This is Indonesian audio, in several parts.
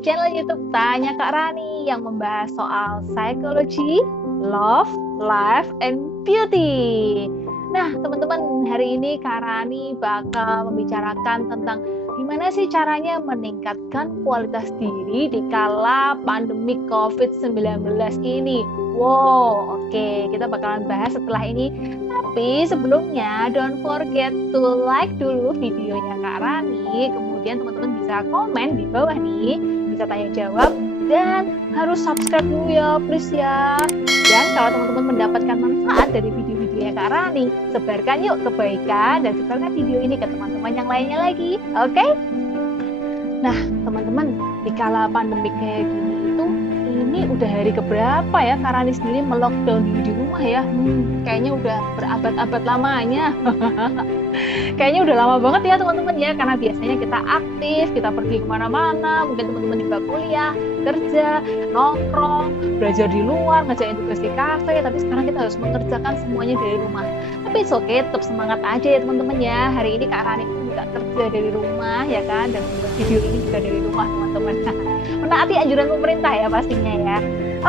channel YouTube Tanya Kak Rani yang membahas soal psikologi, love, life, and beauty. Nah, teman-teman, hari ini Kak Rani bakal membicarakan tentang gimana sih caranya meningkatkan kualitas diri di kala pandemi COVID-19 ini. Wow, oke, kita bakalan bahas setelah ini. Tapi sebelumnya, don't forget to like dulu videonya Kak Rani. Kemudian teman-teman bisa komen di bawah nih, bisa tanya jawab, dan harus subscribe dulu ya, please ya. Dan kalau teman-teman mendapatkan manfaat dari video-videonya Kak Rani, sebarkan yuk kebaikan dan sebarkan video ini ke teman-teman yang lainnya lagi, oke? Nah, teman-teman, di kala pandemi kayak gini itu, ini udah hari keberapa ya Kak Rani sendiri melockdown di rumah ya? Kayaknya udah berabad-abad lamanya. Kayaknya udah lama banget ya teman-teman ya, karena biasanya kita aktif, kita pergi kemana-mana, mungkin teman-teman juga kuliah, kerja, nongkrong, belajar di luar, ngerjain tugas di kafe, tapi sekarang kita harus mengerjakan semuanya dari rumah. Tapi it's okay, tetap semangat aja ya teman-teman ya. Hari ini Kak Rani pun juga kerja dari rumah ya kan, dan membuat video ini juga dari rumah teman-teman. Menaati anjuran pemerintah ya pastinya ya.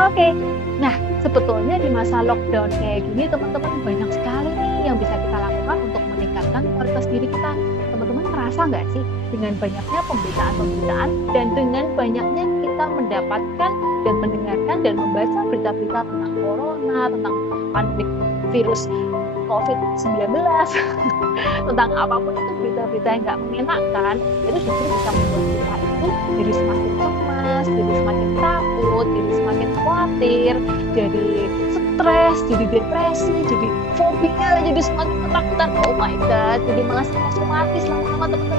Oke, nah sebetulnya di masa lockdown kayak gini teman-teman banyak sekali nih yang bisa kita lakukan untuk meningkatkan kualitas diri kita. Teman-teman merasa nggak sih dengan banyaknya pemberitaan dan dengan banyaknya kita mendapatkan dan mendengarkan dan membaca berita-berita tentang corona, tentang pandemi virus COVID-19, tentang apapun itu berita-berita yang nggak mengenakan, itu justru bisa membuat kita itu jadi semakin cemas, jadi semakin takut, jadi semakin khawatir, jadi stres, jadi depresi, jadi fobia, jadi semakin ketakutan. Oh my god, jadi malah psikosomatis lama-lama teman-teman.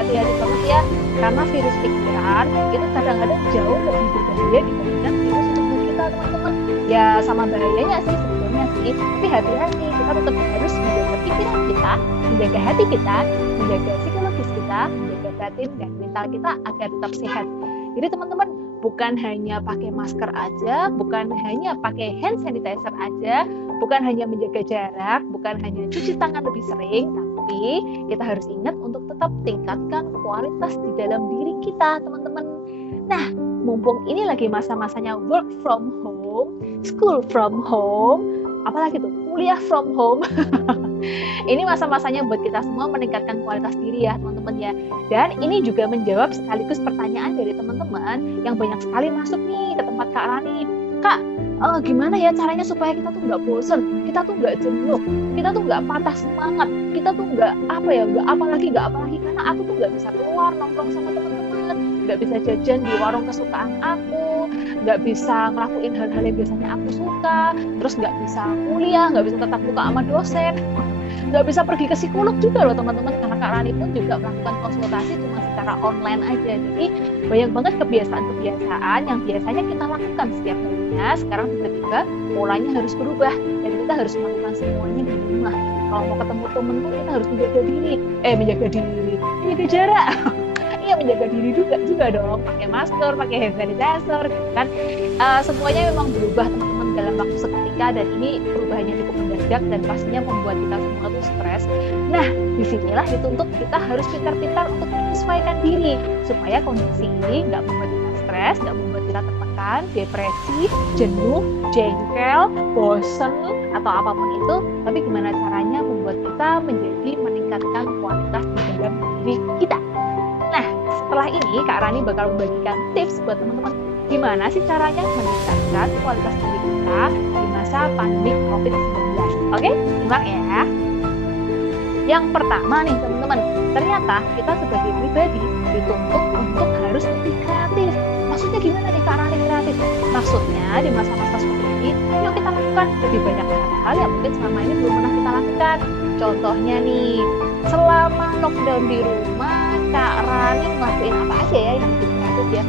Hati-hati banget ya, karena virus pikiran itu kadang-kadang jauh lebih berbahaya dibandingkan virus tubuh kita teman-teman. Ya sama bahayanya sih sebetulnya sih, tapi hati-hati, kita tetap harus menjaga pikiran kita, menjaga hati kita, menjaga psikologis kita, menjaga batin dan mental kita agar tetap sehat. Jadi teman-teman, bukan hanya pakai masker aja, bukan hanya pakai hand sanitizer aja, bukan hanya menjaga jarak, bukan hanya cuci tangan lebih sering, tapi kita harus ingat untuk tetap tingkatkan kualitas di dalam diri kita, teman-teman. Nah, mumpung ini lagi masa-masanya work from home, school from home, apalagi tuh kuliah from home. Ini masa-masanya buat kita semua meningkatkan kualitas diri ya teman-teman ya. Dan ini juga menjawab sekaligus pertanyaan dari teman-teman yang banyak sekali masuk nih ke tempat Kak Rani. Kak, gimana ya caranya supaya kita tuh nggak bosen, kita tuh nggak jenuh, kita tuh nggak patah semangat, kita tuh nggak apalagi karena aku tuh nggak bisa keluar nongkrong sama teman-teman, nggak bisa jajan di warung kesukaan aku, nggak bisa ngelakuin hal-hal yang biasanya aku suka, terus nggak bisa kuliah, nggak bisa tatap muka sama dosen, nggak bisa pergi ke psikolog juga loh teman-teman, karena Kak Rani pun juga melakukan konsultasi cuma secara online aja. Jadi banyak banget kebiasaan-kebiasaan yang biasanya kita lakukan setiap harinya, sekarang tiba-tiba polanya harus berubah dan kita harus melakukan semuanya di rumah. Kalau mau ketemu temen pun kita harus menjaga jarak. Iya, menjaga diri juga dong, pakai masker, pakai hand sanitizer gitu kan. Semuanya memang berubah teman-teman dalam waktu seketika, dan ini perubahannya cukup mendadak dan pastinya membuat kita semua tuh stres. Nah, disinilah dituntut kita harus pintar-pintar untuk menyesuaikan diri supaya kondisi ini nggak membuat kita stres, nggak membuat kita tertekan, depresi, jenuh, jengkel, bosen, atau apapun itu. Tapi gimana caranya membuat kita menjadi meningkatkan kualitas di dalam diri kita. Nah, setelah ini Kak Rani bakal membagikan tips buat teman-teman gimana sih caranya meningkatkan kualitas diri kita di masa pandemi COVID-19. Oke, simak ya. Yang pertama nih teman-teman, ternyata kita sebagai pribadi dituntut untuk harus lebih kreatif. Maksudnya gimana nih Kak Rani kreatif? Maksudnya di masa-masa seperti ini, yuk kita lakukan lebih banyak hal yang mungkin selama ini belum pernah kita lakukan. Contohnya nih, selama lockdown di rumah, Kak Rani ngelakuin apa aja ya yang bikin kreatif ya?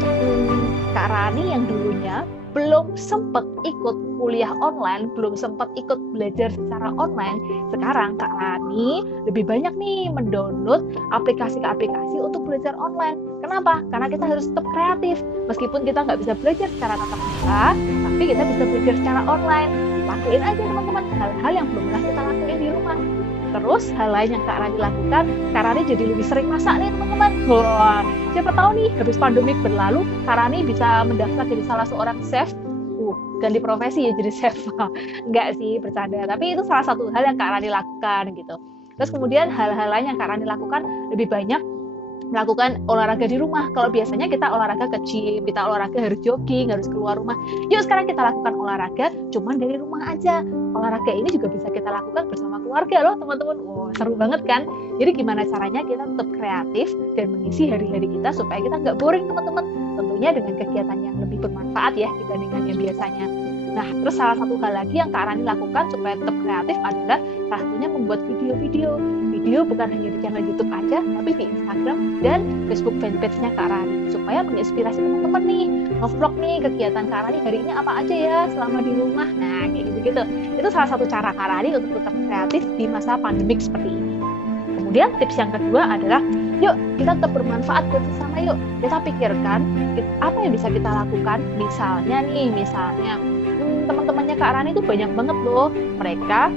Kak Rani yang dulunya belum sempat ikut kuliah online, belum sempat ikut belajar secara online, sekarang Kak Rani lebih banyak nih mendownload aplikasi-aplikasi untuk belajar online. Kenapa? Karena kita harus tetap kreatif. Meskipun kita nggak bisa belajar secara tatap muka, tapi kita bisa belajar secara online. Lakuin aja teman-teman hal-hal yang belum pernah kita lakuin di rumah. Terus hal lain yang Kak Rani lakukan, Kak Rani jadi lebih sering masak nih teman-teman. Wah, siapa tahu nih habis pandemik berlalu, Kak Rani bisa mendaftar jadi salah seorang chef. Ganti profesi ya jadi chef. Enggak sih, bercanda. Tapi itu salah satu hal yang Kak Rani lakukan gitu. Terus kemudian hal-hal lain yang Kak Rani lakukan lebih banyak melakukan olahraga di rumah. Kalau biasanya kita olahraga ke gym, kita olahraga harus jogging, harus keluar rumah. Yuk sekarang kita lakukan olahraga cuman dari rumah aja. Olahraga ini juga bisa kita lakukan bersama keluarga loh teman-teman. Wow, seru banget kan? Jadi gimana caranya kita tetap kreatif dan mengisi hari-hari kita supaya kita nggak boring teman-teman. Tentunya dengan kegiatan yang lebih bermanfaat ya dibandingkan yang biasanya. Nah, terus salah satu hal lagi yang Kak Rani lakukan supaya tetap kreatif adalah salah satunya membuat video-video. Video bukan hanya di channel YouTube aja, tapi di Instagram dan Facebook fanpage-nya Kak Rani supaya menginspirasi teman-teman nih. Nge-vlog nih kegiatan Kak Rani hari ini apa aja ya selama di rumah. Nah, kayak gitu-gitu. Itu salah satu cara Kak Rani untuk tetap kreatif di masa pandemik seperti ini. Kemudian tips yang kedua adalah yuk kita tetap bermanfaat buat sesama yuk. Kita pikirkan apa yang bisa kita lakukan. Misalnya teman-temannya Kak Rani itu banyak banget loh. Mereka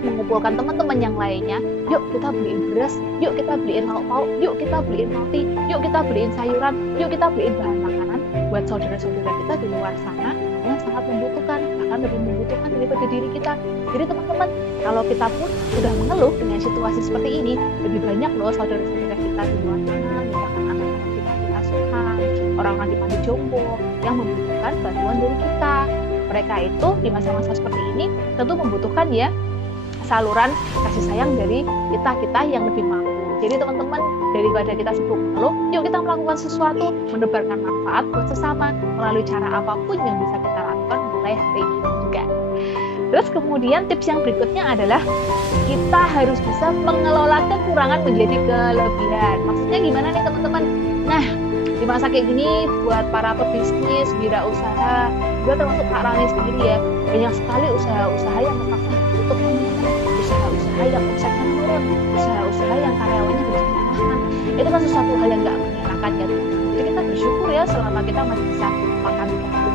mengumpulkan teman-teman yang lainnya. Yuk kita beliin beras, yuk kita beliin lauk pauk, yuk kita beliin roti, yuk kita beliin sayuran, yuk kita beliin bahan makanan buat saudara-saudara kita di luar sana yang sangat membutuhkan, bahkan lebih membutuhkan daripada diri kita. Jadi teman-teman, kalau kita pun sudah mengeluh dengan situasi seperti ini, lebih banyak loh saudara-saudara kita di luar sana, misalkan anak-anak kita di asuhan, orang-orang di panti jompo yang membutuhkan bantuan dari kita. Mereka itu di masa-masa seperti ini tentu membutuhkan ya saluran kasih sayang dari kita yang lebih mampu. Jadi teman-teman, daripada kita sibuk mengeluh, yuk kita melakukan sesuatu, menebarkan manfaat buat sesama melalui cara apapun yang bisa kita lakukan mulai hari ini juga. Terus kemudian tips yang berikutnya adalah kita harus bisa mengelola kekurangan menjadi kelebihan. Maksudnya gimana nih teman-teman? Nah, di masa kayak gini buat para pebisnis, wirausaha, juga termasuk Kak Rani sendiri ya, banyak sekali usaha-usaha yang terpaksa tutup, usaha-usaha yang omsetnya menurun, usaha-usaha yang karyawannya harus dirumahkan. Itu kan sesuatu hal yang nggak menyenangkan ya. Jadi kita bersyukur ya selama kita masih bisa makan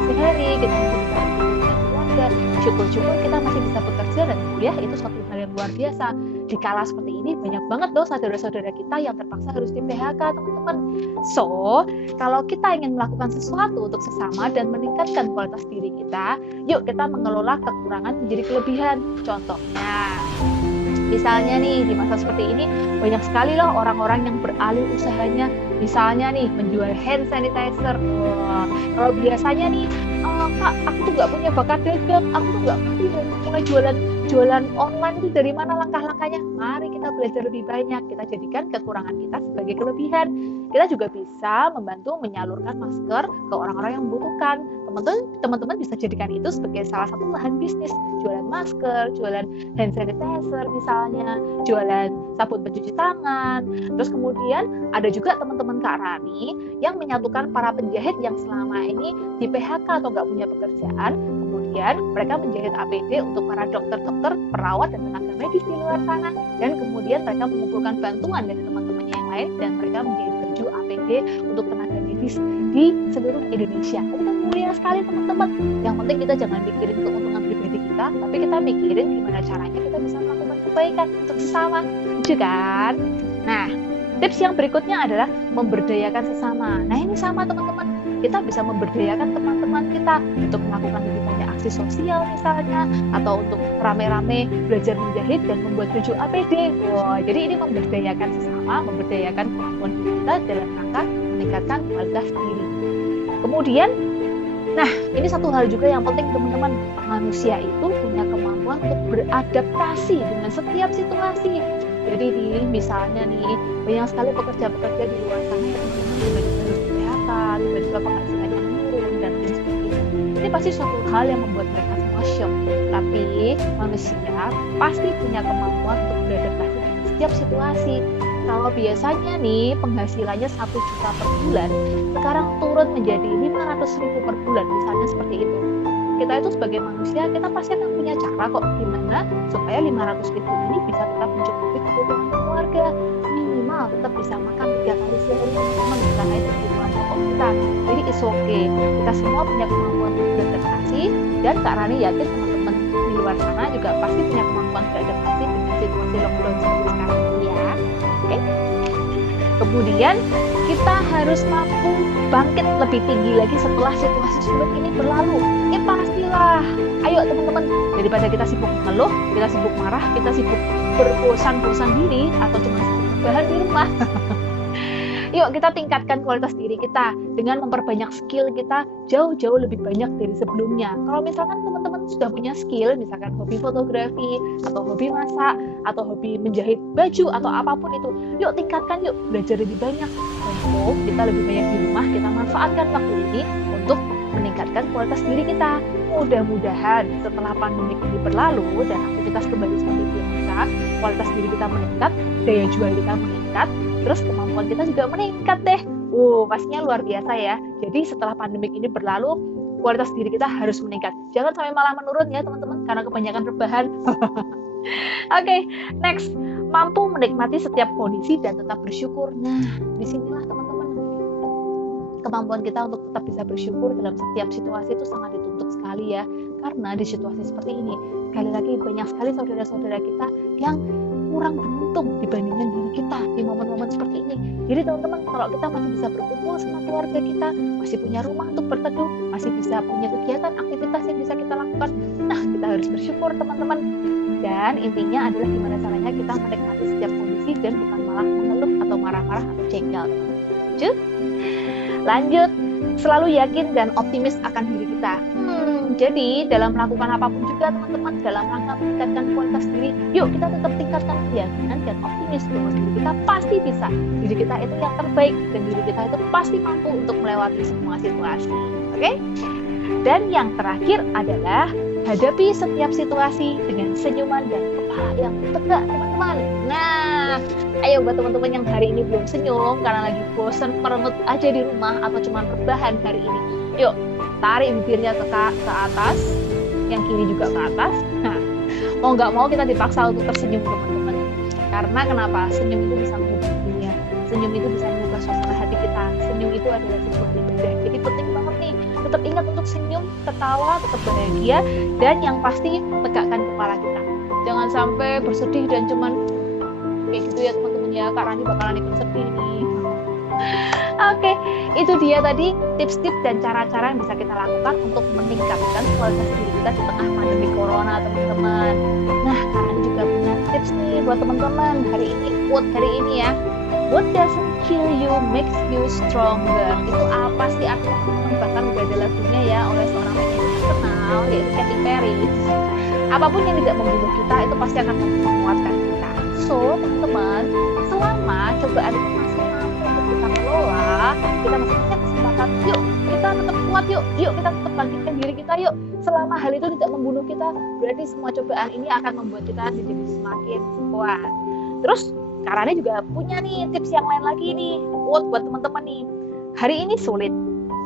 sehari, kita masih bisa dengan keluarga, syukur-syukur kita masih bisa bekerja dan kuliah, itu suatu hal yang luar biasa. Di kala seperti ini banyak banget loh saudara-saudara kita yang terpaksa harus di PHK teman-teman. So, kalau kita ingin melakukan sesuatu untuk sesama dan meningkatkan kualitas diri kita, yuk kita mengelola kekurangan menjadi kelebihan. Contohnya, misalnya nih di masa seperti ini banyak sekali loh orang-orang yang beralih usahanya, misalnya nih menjual hand sanitizer. Kalau biasanya nih, Kak, aku tuh nggak punya bakat dagang, aku tuh nggak ngerti mulai jualan online itu dari mana langkah-langkahnya. Mari kita belajar lebih banyak, kita jadikan kekurangan kita sebagai kelebihan. Kita juga bisa membantu menyalurkan masker ke orang-orang yang membutuhkan. Teman-teman bisa jadikan itu sebagai salah satu lahan bisnis, jualan masker, jualan hand sanitizer misalnya, jualan sabun pencuci tangan. Terus kemudian ada juga teman-teman Kak Rani yang menyatukan para penjahit yang selama ini di PHK atau nggak punya pekerjaan. Kemudian mereka menjahit APD untuk para dokter-dokter, perawat, dan tenaga medis di luar sana. Dan kemudian mereka mengumpulkan bantuan dari teman-temannya yang lain dan mereka menjahit baju APD untuk tenaga medis di seluruh Indonesia. Itu kan mulia sekali teman-teman. Yang penting kita jangan mikirin keuntungan pribadi kita, tapi kita mikirin gimana caranya kita bisa melakukan kebaikan untuk sesama. Setuju kan? Nah, tips yang berikutnya adalah memberdayakan sesama. Nah, ini sama teman-teman. Kita bisa memberdayakan teman-teman kita untuk melakukan lebih banyak aksi sosial misalnya, atau untuk rame-rame belajar menjahit dan membuat baju APD. Wah, jadi ini memberdayakan sesama, memberdayakan kemampuan kita dalam rangka meningkatkan kualitas diri. Kemudian, nah ini satu hal juga yang penting teman-teman, manusia itu punya kemampuan untuk beradaptasi dengan setiap situasi. Jadi misalnya nih, banyak sekali pekerja-pekerja di luar sana yang teman-teman harus di PHK, tiba-tiba penghasilannya menurun dan lain sebagainya. Ini pasti suatu hal yang membuat mereka semua shock. Tapi manusia pasti punya kemampuan untuk beradaptasi dengan setiap situasi. Kalau biasanya nih penghasilannya 1 juta per bulan, sekarang turun menjadi 500.000 per bulan, misalnya seperti itu. Kita itu sebagai manusia, kita pasti akan punya cara kok gimana supaya 500.000 ini bisa tetap mencukupi kebutuhan keluarga. Minimal tetap bisa makan 3 kali sehari teman-teman, karena itu kebutuhan pokok kita. Jadi it's okay. Kita semua punya kemampuan untuk beradaptasi, dan Kak Rani yakin teman-teman di luar sana juga pasti punya kemampuan beradaptasi dengan situasi lockdown seperti sekarang ini ya. Oke. Kemudian kita harus mampu bangkit lebih tinggi lagi setelah situasi sulit ini berlalu. Ya pastilah. Ayo teman-teman, daripada kita sibuk ngeluh, kita sibuk marah, kita sibuk berbosan-bosan diri atau cuma sibuk rebahan di rumah. Yuk kita tingkatkan kualitas diri kita dengan memperbanyak skill kita jauh-jauh lebih banyak dari sebelumnya. Kalau misalkan teman-teman sudah punya skill, misalkan hobi fotografi, atau hobi masak, atau hobi menjahit baju, atau apapun itu, yuk tingkatkan, yuk belajar lebih banyak. Untuk kita lebih banyak di rumah, kita manfaatkan waktu ini untuk meningkatkan kualitas diri kita. Mudah-mudahan setelah pandemi ini berlalu dan aktivitas kembali seperti biasa, kualitas diri kita meningkat, daya jual kita meningkat, terus kemampuan kita juga meningkat deh. Pastinya luar biasa ya. Jadi setelah pandemik ini berlalu, kualitas diri kita harus meningkat. Jangan sampai malah menurun ya teman-teman, karena kebanyakan rebahan. Oke, next. Mampu menikmati setiap kondisi dan tetap bersyukur. Nah, disinilah teman-teman, kemampuan kita untuk tetap bisa bersyukur dalam setiap situasi itu sangat dituntut sekali ya. Karena di situasi seperti ini, sekali lagi banyak sekali saudara-saudara kita yang kurang beruntung dibandingkan diri kita di momen-momen seperti ini. Jadi teman-teman, kalau kita masih bisa berkumpul sama keluarga kita, masih punya rumah untuk berteduh, masih bisa punya kegiatan, aktivitas yang bisa kita lakukan, nah kita harus bersyukur teman-teman. Dan intinya adalah gimana caranya kita menikmati setiap kondisi dan bukan malah mengeluh atau marah-marah atau jengkel. Lanjut, selalu yakin dan optimis akan diri kita. Jadi dalam melakukan apapun juga teman-teman, dalam rangka meningkatkan kualitas diri, yuk kita tetap tingkatkan keyakinan dan optimis bahwa diri kita pasti bisa. Diri kita itu yang terbaik dan diri kita itu pasti mampu untuk melewati semua situasi. Oke? Dan yang terakhir adalah hadapi setiap situasi dengan senyuman dan kepala yang tegak teman-teman. Nah, ayo buat teman-teman yang hari ini belum senyum karena lagi bosan merengut aja di rumah atau cuma rebahan hari ini, yuk tarik bibirnya ke atas, yang kiri juga ke atas. Nah, mau nggak mau kita dipaksa untuk tersenyum teman-teman. Karena kenapa? Senyum itu bisa mengubah dunia. Senyum itu bisa mengubah suasana hati kita. Senyum itu adalah sebuah ibadah. Jadi penting banget nih, tetap ingat untuk senyum, ketawa, tetap bahagia, dan yang pasti tegakkan kepala kita. Jangan sampai bersedih dan cuman kayak gitu ya teman-teman ya, Kak Rani bakalan ikut sedih nih. Oke, itu dia tadi tips-tips dan cara-cara yang bisa kita lakukan untuk meningkatkan kualitas diri kita di tengah pandemi corona teman-teman. Nah, Kak Rani juga punya tips nih buat teman-teman. Hari ini, quote hari ini ya. What doesn't kill you makes you stronger. Itu apa sih artinya teman-teman? Bahkan udah ada lagunya ya oleh seorang penyanyi terkenal yaitu Katy Perry. Apapun yang tidak membunuh kita itu pasti akan menguatkan kita. So, teman-teman, selama cobaan itu masih mampu untuk kita kelola, kita masih punya kesempatan, yuk kita tetap kuat, yuk kita tetap bangkitkan diri kita, yuk. Selama hal itu tidak membunuh kita, berarti semua cobaan ini akan membuat kita menjadi semakin kuat. Terus Kak Rani juga punya nih tips yang lain lagi nih, buat teman-teman nih. Hari ini sulit,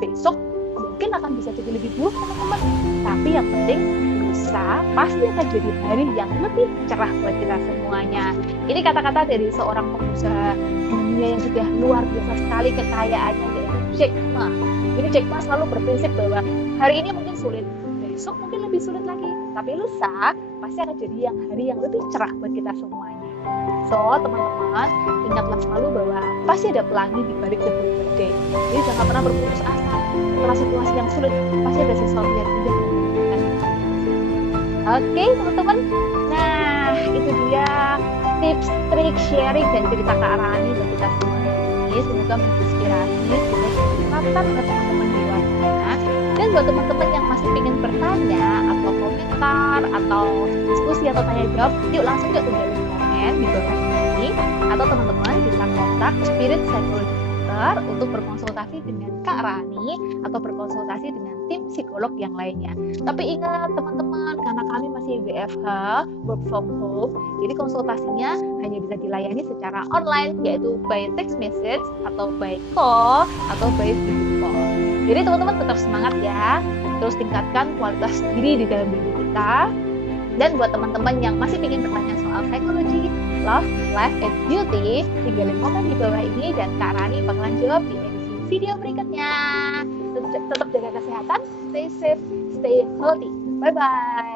besok mungkin akan bisa jadi lebih buruk teman-teman. Tapi yang penting lusa pasti akan jadi hari yang lebih cerah buat kita semuanya. Ini kata-kata dari seorang pengusaha dunia yang sudah luar biasa sekali kekayaannya, yaitu Jack Ma. Jadi Jack Ma selalu berprinsip bahwa hari ini mungkin sulit, besok mungkin lebih sulit lagi, tapi lusa pasti akan jadi hari yang lebih cerah buat kita semuanya. So, teman-teman, ingatlah selalu bahwa pasti ada pelangi di balik debur badai. Jadi jangan pernah berputus asa. Setelah situasi yang sulit, pasti ada sesuatu yang indah. Oke, teman-teman. Nah, itu dia tips, trik, sharing, dan cerita Kak Rani buat kita semua ini. Semoga menginspirasi, semoga diterapkan oleh teman-teman di luar sana. Dan buat teman-teman yang masih ingin bertanya, atau komentar, atau diskusi, atau tanya jawab, yuk langsung yuk tinggalin di bawah ini, atau teman-teman bisa kontak Spirit Psychology Center untuk berkonsultasi dengan Kak Rani atau berkonsultasi dengan tim psikolog yang lainnya. Tapi ingat teman-teman, karena kami masih WFH, work from home, jadi konsultasinya hanya bisa dilayani secara online, yaitu by text message atau by call atau by video call. Jadi teman-teman tetap semangat ya, terus tingkatkan kualitas diri di dalam diri kita. Dan buat teman-teman yang masih ingin bertanya soal psikologi, love, life, and beauty, tinggalin komen di bawah ini dan Kak Rani bakalan jawab di edisi video berikutnya. Tetap jaga kesehatan, stay safe, stay healthy. Bye-bye.